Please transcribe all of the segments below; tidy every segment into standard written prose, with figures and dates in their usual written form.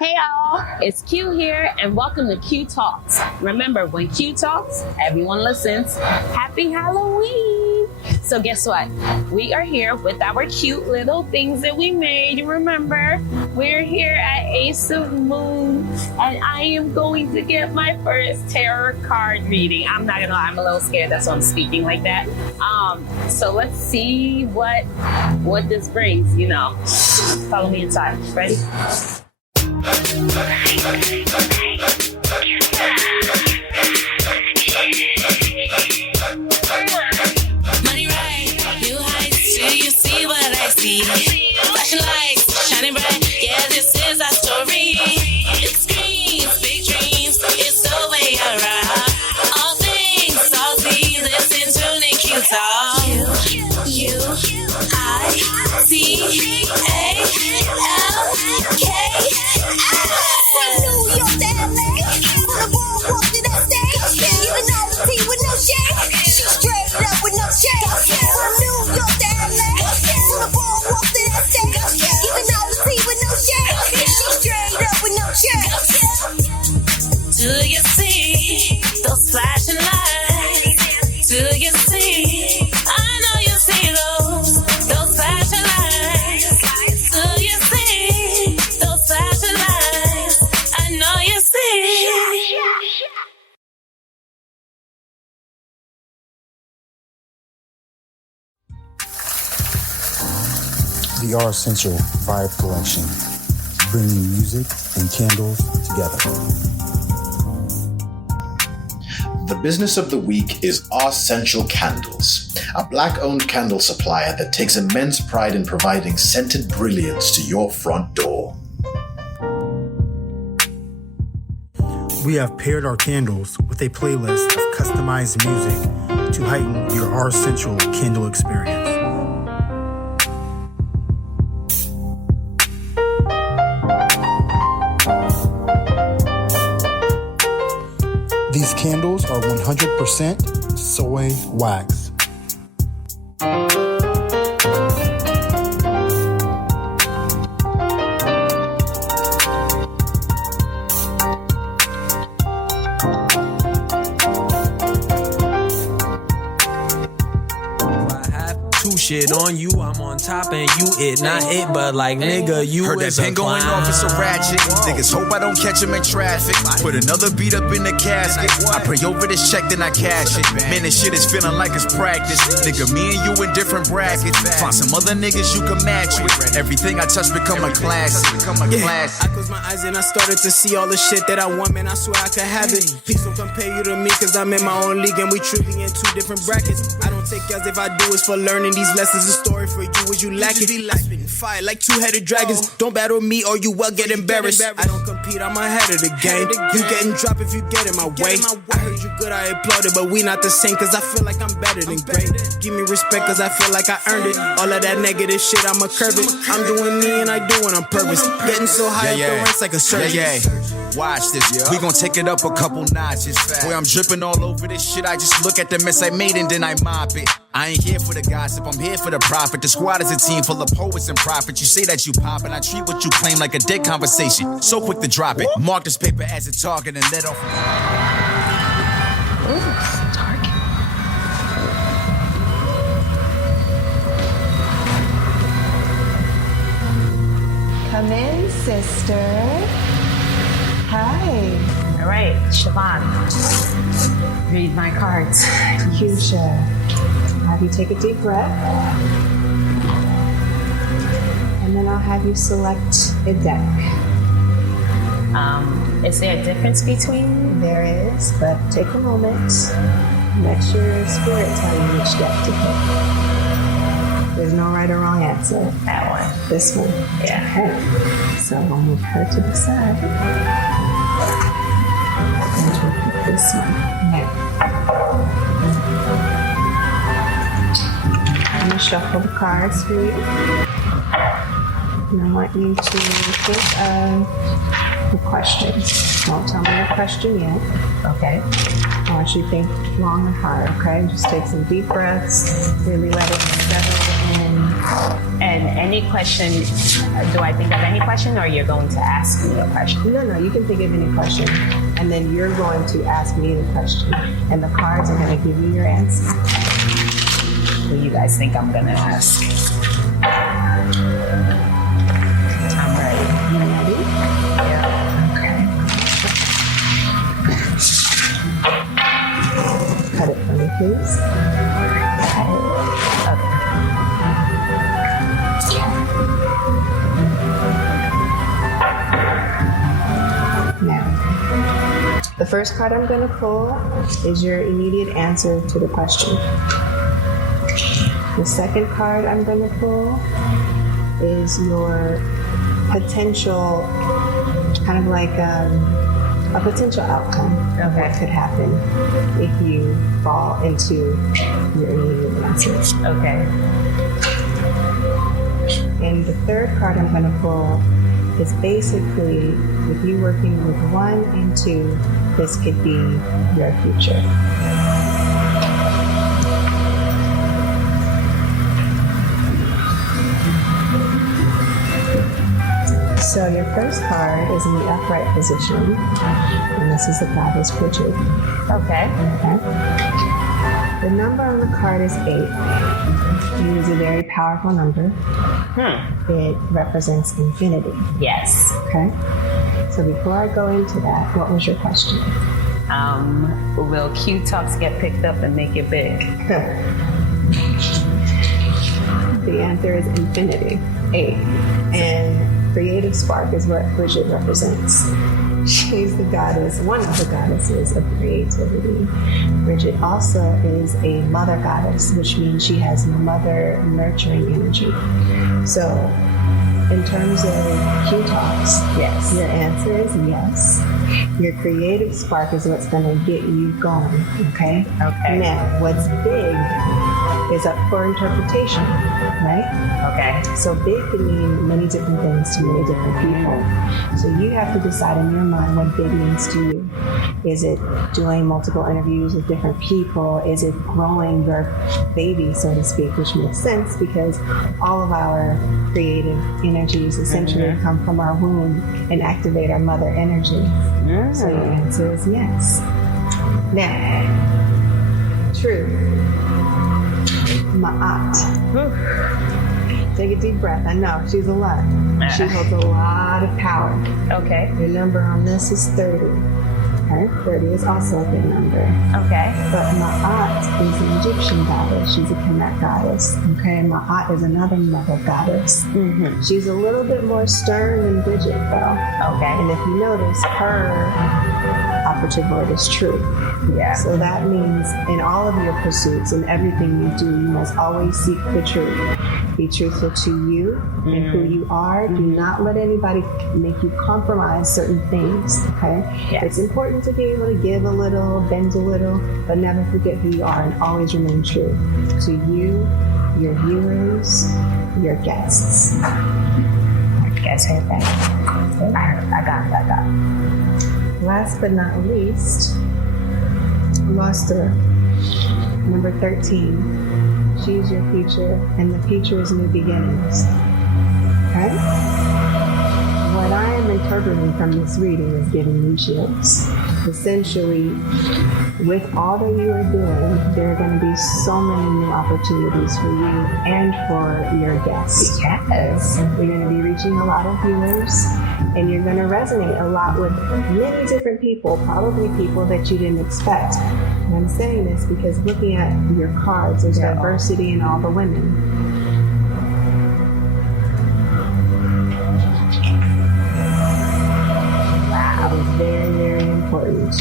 Hey y'all, it's Q here and welcome to Qui Talks. Remember, when Q talks, everyone listens. Happy Halloween! So guess what? We are here with our cute little things that we made. Remember, we're here at Ace of Moon and I am going to get my first tarot card reading. I'm not gonna lie, I'm a little scared. That's why I'm speaking like that. So let's see what this brings, you know. Follow me inside. Ready? Money right, new heights. Do you see what I see? Flashing lights, shining bright. Yeah, this is our story. It screams, big dreams. It's the way I ride. All things salty. Listen to Qui Talks. Q-I-C-A-L-K-S. From New York to LA, on the boardwalk to that stage. Even all the tea with no shade. She straight up with no shade. From New York to LA, on the boardwalk to that stage. Even all the tea with no shade. She straight up with no shade. Do you see those flashing lights? Do you see? I know you see those flashing lights. Do you see those flashing lights? I know you see. The R Essential Vibe Collection, bringing music and candles together. The business of the week is R Essential Candles, a black-owned candle supplier that takes immense pride in providing scented brilliance to your front door. We have paired our candles with a playlist of customized music to heighten your R Essential candle experience. These candles are 100% soy wax. Shit on you, I'm on top and you it, not it, but like nigga, you heard is that a pen going off, it's a ratchet. Niggas hope I don't catch him in traffic. Put another beat up in the casket. I pray over this check, then I cash it. Man, this shit is feeling like it's practice. Nigga, me and you in different brackets. Find some other niggas you can match with. Everything I touch become a classic. I closed my eyes and I started to see all the shit that I want, man, I swear I could have it. Please don't compare you to me, cause I'm in my own league and we truly in two different brackets. I don't take as if I do it's for learning these lessons. The story for you is you lack it. I spit fire like two-headed dragons. Don't battle me or you will get embarrassed. I don't compete, I'm ahead of the game. You getting dropped if you get in my way. I heard you good, I applauded, but we not the same, cause I feel like I'm better than great. Give me respect cause I feel like I earned it. All of that negative shit, I'ma curb it. I'm doing me and I do it on purpose. Getting so high up the ranks like a surgeon. Watch this, we gon' take it up a couple notches. Boy, I'm dripping all over this shit. I just look at the mess I made and then I mop it. I ain't here for the gossip, I'm here for the profit. The squad is a team full of poets and prophets. You say that you pop and I treat what you claim like a dead conversation. So quick to drop it. Mark this paper as a target and let off. Ooh, target. Come in, sister. Hi. All right, Chivon, read my cards. Fuchsia. Have you take a deep breath. And then I'll have you select a deck. Is there a difference between? There is, but take a moment. Let your spirit tell you which deck to pick. There's no right or wrong answer. That one. This one. Yeah. Okay. So I'll move her to the side. And we'll pick this one. Now. I'm going to shuffle the cards for you. And I want you to think of the question. Don't tell me your question yet. Okay. I want you to think long and hard, okay? Just take some deep breaths. Really let it settle in. And any question, do I think of any question or you're going to ask me a question? No, you can think of any question. And then you're going to ask me the question. And the cards are going to give you your answer. What do you guys think I'm going to ask? I'm ready. You ready? Yeah. Okay. Cut it for me, please. Now, the first card I'm going to pull is your immediate answer to the question. The second card I'm going to pull is your potential, kind of like a potential outcome of what could happen if you fall into your immediate answer. Okay. And the third card I'm going to pull is basically, with you working with 1 and 2, this could be your future. So your first card is in the upright position, and this is the goddess Bridget. Okay. The number on the card is 8. It is a very powerful number. It represents infinity. Yes. Okay. So before I go into that, what was your question? Will Qui Talks get picked up and make it big? The answer is infinity, 8. And creative spark is what Bridget represents. She's the goddess, one of the goddesses of creativity. Bridget also is a mother goddess, which means she has mother nurturing energy. So, in terms of Qui Talks, yes, your answer is yes. Your creative spark is what's going to get you going, okay? Okay. Now, what's big is up for interpretation, right? Okay. So big can mean many different things to many different people. So you have to decide in your mind what big means to you. Is it doing multiple interviews with different people? Is it growing your baby, so to speak, which makes sense because all of our creative energies essentially come from our womb and activate our mother energy. So your answer is yes. Now, true. Ma'at. Take a deep breath. I know, she's a lot. She holds a lot of power. Okay. Your number on this is 30. Okay? 30 is also a good number. Okay. But Ma'at is an Egyptian goddess. She's a Kemet goddess. Okay? Ma'at is another mother goddess. She's a little bit more stern than Bridget, though. Okay. And if you notice, her operative word is true. Yeah. So that means in all of your pursuits and everything you do, you must always seek the truth. Be truthful to you and who you are. Do not let anybody make you compromise certain things, okay? Yes. It's important to be able to give a little, bend a little, but never forget who you are and always remain true to you, your viewers, your guests. You guys heard that? I got it. Last but not least, lost her. Number 13. She's your future, and the future is new beginnings. Okay? What I am interpreting from this reading is giving you chills. Essentially, with all that you are doing, there are going to be so many new opportunities for you and for your guests. Yes. You're going to be reaching a lot of viewers, and you're going to resonate a lot with many different people, probably people that you didn't expect. And I'm saying this because looking at your cards, there's diversity in all the women. Wow. It is very, very important.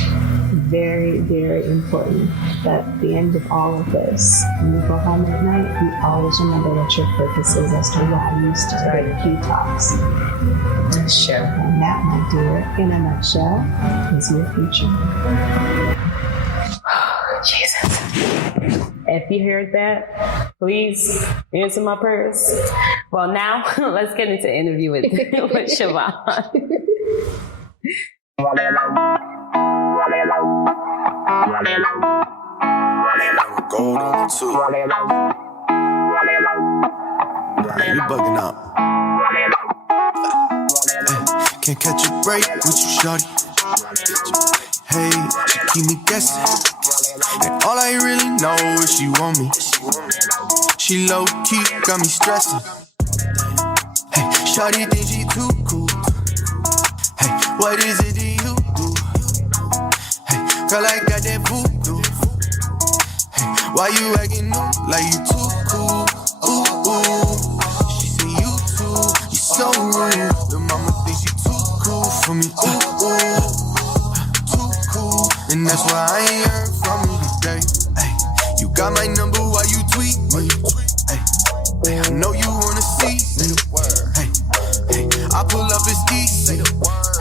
Very, very important that at the end of all of this, when you go home at night, you always remember what your purpose is as to why you started Qui Talks. Sure. And that, my dear, in a nutshell, is your future. Jesus. If you heard that, please answer my prayers. Well, now let's get into the interview with Chivon. You bugging out. Can't catch a break with you, shorty. Hey, she keep me guessing. And all I really know is she want me. She low-key got me stressing. Hey, shorty think she too cool. Hey, what is it that you do? Hey, girl, I got that voodoo. Hey, why you acting new like you too cool? Ooh, ooh. She say you too, you so rude. The mama thinks she too cool for me. Ooh, ooh. Too cool. And that's why I ain't heard from you today. Ay, you got my number while you tweet me. Ay, I know you wanna see me. Hey, hey, I pull up as easy.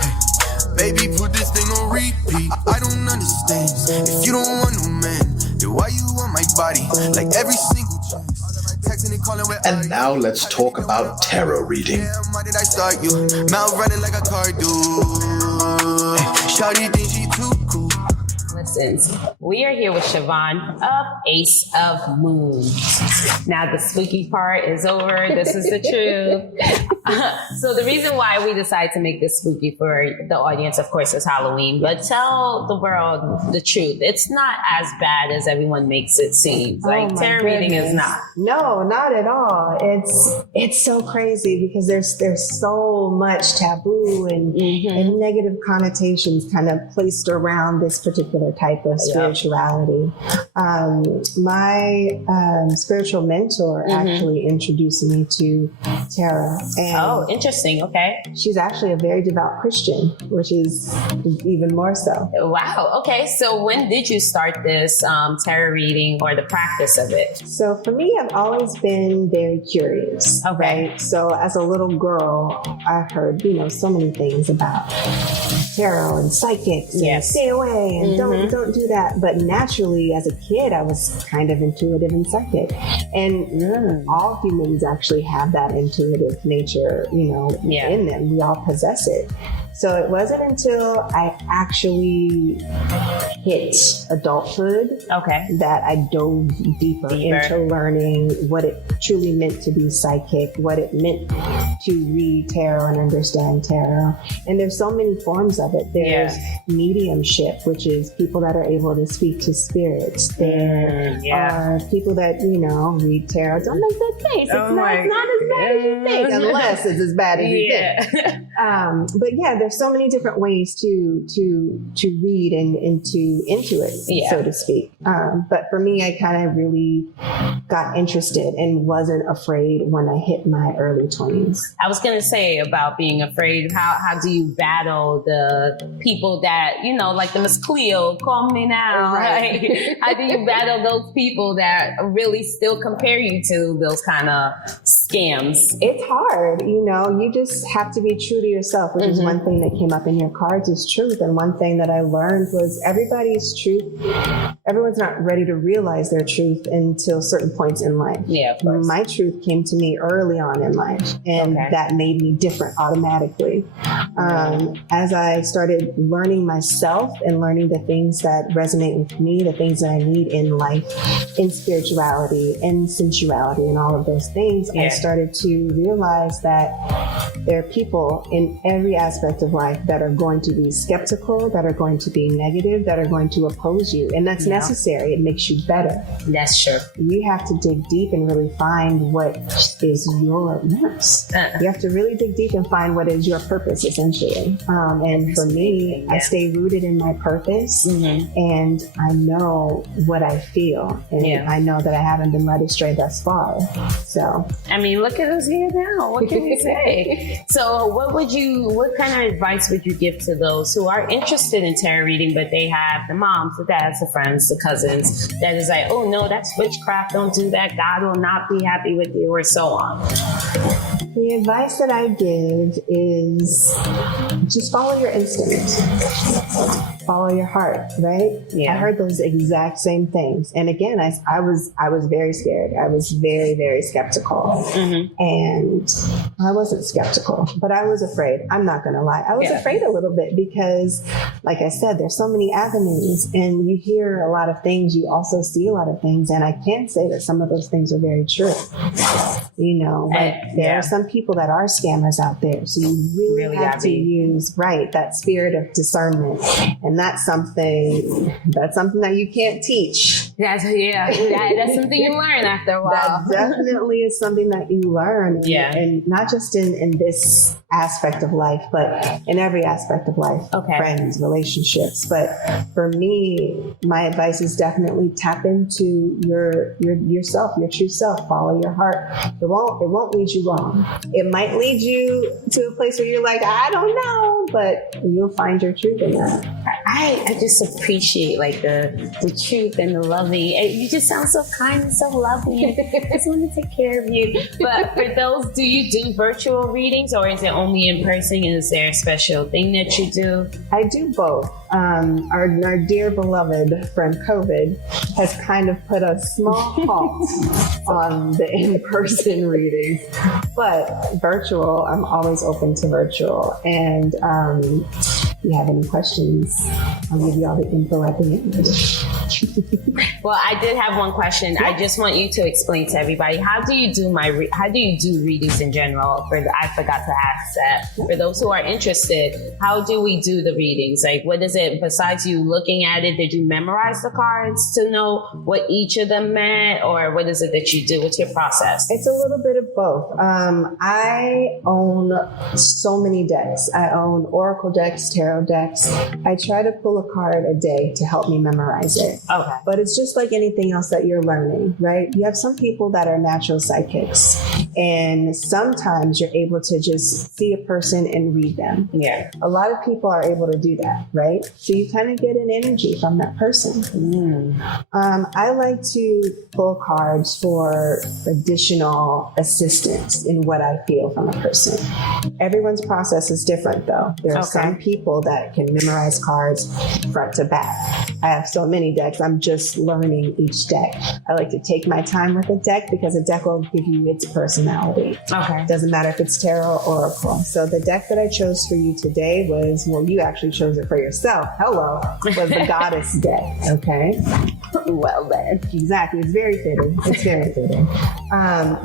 Hey, baby, put this thing on repeat. I don't understand. If you don't want no man, then why you want my body? Like every single chance. Texting and calling with. And now let's talk about tarot reading. Why did I start you? Mouth running like a car do. Shawty think she too cool. Listen, we are here with Chivon of Ace of Moons. Now the spooky part is over. This is the truth. So the reason why we decided to make this spooky for the audience, of course, is Halloween. But tell the world the truth. It's not as bad as everyone makes it seem. Like tarot reading is not. No, not at all. It's so crazy because there's so much taboo and negative connotations kind of placed around this particular type of spirituality. My spiritual mentor actually introduced me to tarot. And interesting. Okay. She's actually a very devout Christian, which is even more so. Wow. Okay. So when did you start this tarot reading or the practice of it? So for me, I've always been very curious. Okay. Right? So as a little girl, I heard, so many things about tarot and psychics and stay away and don't do that. But naturally, as a kid, I was kind of intuitive and psychic. And all humans actually have that intuitive nature, in them. We all possess it. So it wasn't until I actually hit adulthood that I dove deeper into learning what it truly meant to be psychic, what it meant to read tarot and understand tarot. And there's so many forms of it. There's mediumship, which is people that are able to speak to spirits. There are people that, read tarot. Don't make that face. It's not as bad as you think, unless it's as bad as you think. But there's so many different ways to read and to intuit, so to speak. But for me, I kind of really got interested and wasn't afraid when I hit my early 20s. I was going to say about being afraid. How do you battle the people that, like the Miss Cleo, call me now. Right? How do you battle those people that really still compare you to those kind of scams? It's hard. You just have to be true to yourself, which is one thing that came up in your cards is truth. And one thing that I learned was everyone's not ready to realize their truth until certain points in life. Yeah, of course. My truth came to me early on in life, and that made me different automatically. As I started learning myself and learning the things that resonate with me, the things that I need in life, in spirituality, in sensuality, and all of those things, I started to realize that there are people in every aspect of life that are going to be skeptical, that are going to be negative, that are going to oppose you. And that's necessary. It makes you better. That's true. You have to dig deep and really find what is your purpose. You have to really dig deep and find what is your purpose, essentially. And for me, I stay rooted in my purpose, and I know what I feel. And I know that I haven't been led astray thus far. So, I mean, look at us here now. What can we say? So what kind of advice would you give to those who are interested in tarot reading, but they have the moms, the dads, the friends, the cousins that is like, oh no, that's witchcraft, don't do that, God will not be happy with you, or so on? The advice that I give is just follow your instinct. Follow your heart, right? I heard those exact same things. And again, I was very scared. I was very, very skeptical. And I wasn't skeptical, but I was afraid. I'm not going to lie. I was afraid a little bit because, like I said, there's so many avenues and you hear a lot of things. You also see a lot of things. And I can say that some of those things are very true. You know, but there are some people that are scammers out there. So you really have to use, that spirit of discernment. And that's something that you can't teach. That's something you learn after a while. That definitely is something that you learn. And not just in this aspect of life, but in every aspect of life. Friends, relationships. But for me, my advice is definitely tap into yourself, your true self. Follow your heart. It won't lead you wrong. It might lead you to a place where you're like, I don't know, but you'll find your truth in that. I just appreciate like the truth and the loving. You just sound so kind and so loving. I just want to take care of you. But for those, do you do virtual readings or is it only in person? Is there a special thing that you do? I do both. Our dear beloved friend COVID has kind of put a small halt on the in-person readings, but virtual, I'm always open to virtual. And if you have any questions, I'll give you all the info at the end. Well, I did have one question. I just want you to explain to everybody, how do you do readings in general? I forgot to ask that. For those who are interested, how do we do the readings? Like, what is it besides you looking at it? Did you memorize the cards to know what each of them meant, or what is it that you do? What's your process? It's a little bit of both. I own so many decks. I own oracle decks, tarot decks. I try to pull a card a day to help me memorize it. Okay. But it's just like anything else that you're learning, right? You have some people that are natural psychics, and sometimes you're able to just see a person and read them. Yeah. A lot of people are able to do that, right? So you kind of get an energy from that person. I like to pull cards for additional assistance in what I feel from a person. Everyone's process is different, though. There are some people that can memorize cards front to back. I have so many decks. I'm just learning each deck. I like to take my time with a deck because a deck will give you its personality. Doesn't matter if it's tarot or oracle. So the deck that I chose for you today was, well, you actually chose it for yourself. Hello. Was the Goddess deck. Okay. Well then. Exactly. It's very fitting. It's very fitting.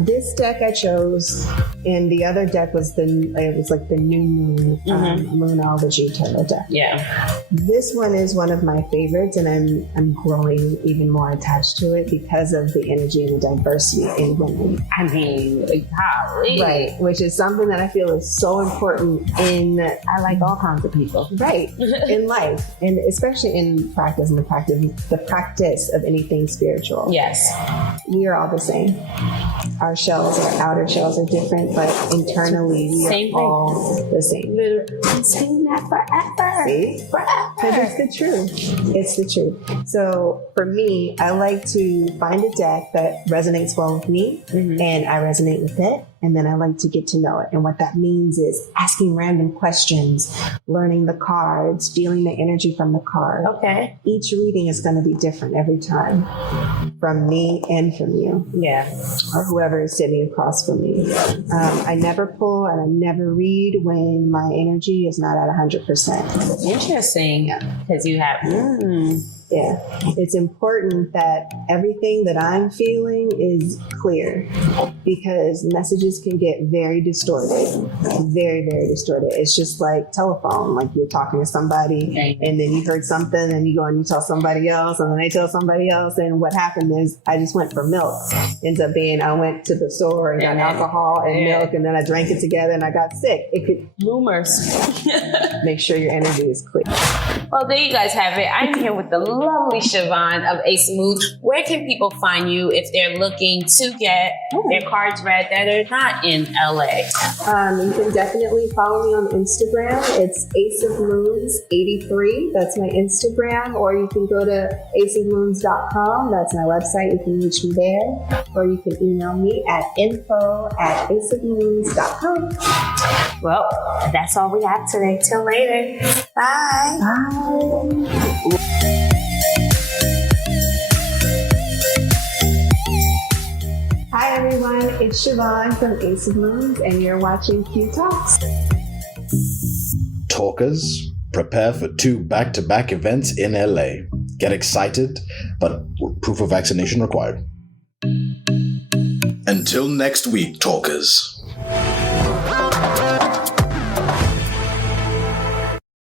This deck I chose, and the other deck was the new moon, Moonology tarot deck. Yeah. This one is one of my favorites, and I'm growing even more attached to it because of the energy and the diversity in women. I mean, golly. Right, which is something that I feel is so important I like all kinds of people. Right, in life, and especially in practice, and the practice of anything spiritual. Yes. We are all the same. Our shells, our outer shells are different, but internally we are all the same. I'm saying that forever. See? Forever. Because it's the truth. It's the truth. So for me, I like to find a deck that resonates well with me, and I resonate with it. And then I like to get to know it. And what that means is asking random questions, learning the cards, feeling the energy from the card. Okay. Each reading is going to be different every time, from me and from you. Yeah. Or whoever is sitting across from me. I never pull and I never read when my energy is not at 100%. Interesting. Because you have... Yeah, it's important that everything that I'm feeling is clear, because messages can get very distorted, very, very distorted. It's just like telephone, like you're talking to somebody and then you heard something and you go and you tell somebody else and then they tell somebody else. And what happened is I just went for milk. Ends up being I went to the store and got alcohol and milk, and then I drank it together and I got sick. It could rumors. Make sure your energy is clear. Well, there you guys have it. I'm here with the lovely Chivon of Ace Mood. Where can people find you if they're looking to get their cards read that are not in LA? You can definitely follow me on Instagram. It's Ace of Moons 83. That's my Instagram. Or you can go to aceofmoons.com. That's my website. You can reach me there. Or you can email me at info@aceofmoons.com. Well, that's all we have today. Till later. Bye. Bye. Hi everyone, it's It's Chivon from Ace of Moons, and you're watching Qui Talks. Talkers, prepare for 2 back-to-back events in LA. Get excited, but proof of vaccination required. Until next week, talkers.